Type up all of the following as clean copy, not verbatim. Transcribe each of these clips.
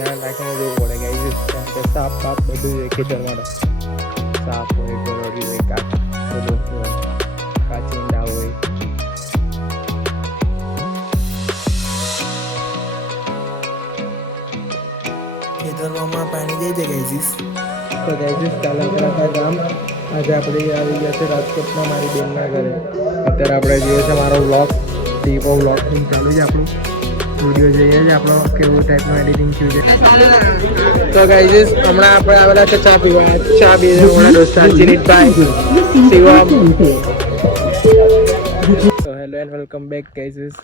ધ્યાન રાખીને જોવું પડે ગાઈસ, કારણ કે સાપ બાપ બધું જ ખેતરમાં સાપ હોય, ગરોળી હોય, બધું હોય, કાચિંડા હોય. ખેતરમાં પાણી જાય છે ગાઈઝીસ. તો ગાઈઝીસ કાલે આપણા હતા ગામ, આજે આપણે આવી ગયા છે રાજકોટમાં મારી બેનના ઘરે. અત્યારે આપણે જોઈએ છે મારો વ્લોગ, ટીપો વ્લોગિંગ ચાલુ છે, આપણું વિડીયો જોઈએ છે આપણો કેવું ટાઈપનું એડિટિંગ થયું છે. તો ગાઈઝીસ હમણાં આપણે આવેલા છે ચા પીવા. ચા પીએ મોડા દોસ્તાર ચિનિતભાઈ, શિવમ. તો હેલો એન્ડ વેલકમ બેક ગાઈઝીસ.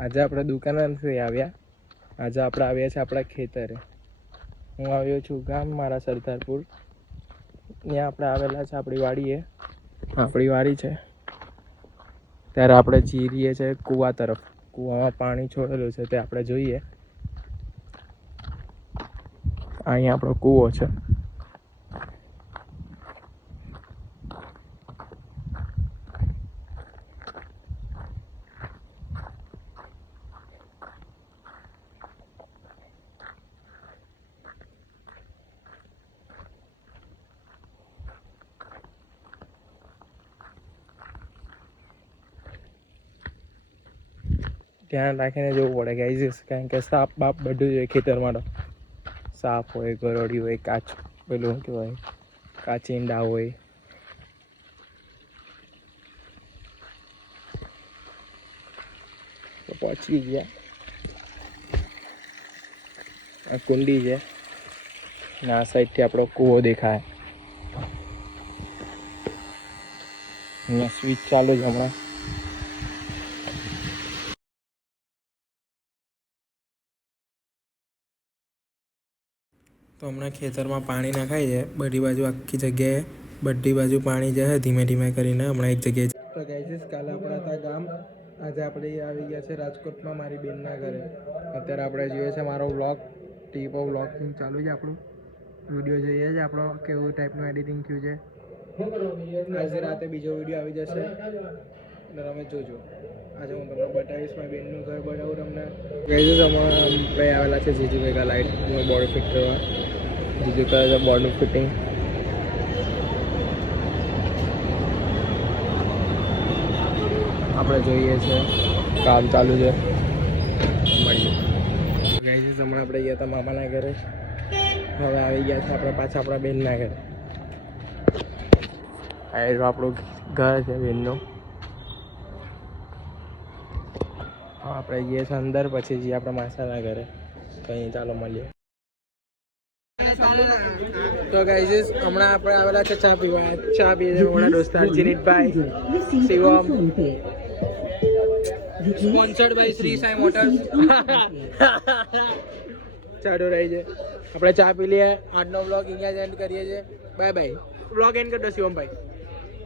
આજે આપણે દુકાને નથી આવ્યા, આજે આપણે આવ્યા છે આપણા ખેતરે. હું આવ્યો છું ગામ મારા સરદારપુર. ત્યાં આપણે આવેલા છે આપણી વાડીએ, આપણી વાડી છે. ત્યારે આપણે જીરીએ છે કૂવા તરફ. કૂવામાં પાણી છોડેલું છે તે આપણે જોઈએ. અહીંયા આપણો કૂવો છે. ધ્યાન રાખીને જોવું પડે ગાઈઝ, કારણ કે સાપ બાપ બધું જ હોય ખેતરમાં. સાપ હોય, ગરોળી હોય, પેલું શું કહેવાય, કાચિંડા હોય. તો પહોંચી ગયા. આ કુંડી છે ને આ સાઈડથી આપણો કૂવો દેખાય. અહીંયા સ્વિચ ચાલુ છે હમણાં. તો હમણાં ખેતરમાં પાણી નખાય છે બધી બાજુ, આખી જગ્યાએ બધી બાજુ પાણી જાય ધીમે ધીમે કરીને. હમણાં એક જગ્યાએ તો ગાઈઝીસ કાલે આપણા હતા ગામ, આજે આપણે આવી ગયા છે રાજકોટમાં મારી બેનના ઘરે. અત્યારે આપણે જોઈએ છે મારો વ્લોગ, ટીપો વ્લોગિંગ ચાલુ છે, આપણું વિડીયો જોઈએ છે આપણો કેવું ટાઈપનું એડિટિંગ થયું છે. આજે રાતે બીજો વિડીયો આવી જશે એટલે તમે જોજો. આજે હું તમને બતાવીશ મારી બેનનું ઘર, બતાવું તમને. ગાઈઝીસ હમણાં આપણે આવેલા છે જીજુ ભેગા લાઇટનું બોર્ડ ફિટ કરવા. જીજુ કરે છે બોર્ડનું ફિટિંગ. આપણે જોઈએ છે કામ ચાલુ છે. મળીએ ગાઈઝીસ. હમણાં આપણે ગયા હતા મામાના ઘરે, હવે આવી ગયા છે આપણે પાછા આપણા બેનના ઘરે. આ આપણું ઘર છે બેનનું. આપણે જઈએ છીએ અંદર, પછી જઈએ આપણા માસાના ઘરે. તો અહીં ચાલો મળીએ. તો ગાઈઝીસ હમણાં આપણે આવેલા છે ચા પીવા. ચા પીએ મોડા દોસ્તાર Chinitbhai, Shivam. Sponsored by Shri Sai motors. ચાલુ રહી છે. આપણે ચા પી લઈએ. આજનો વ્લોગ અહીંયા જ એન્ડ કરીએ છીએ. Bye bye. વ્લોગ એન્ડ કરી દો શિવમભાઈ.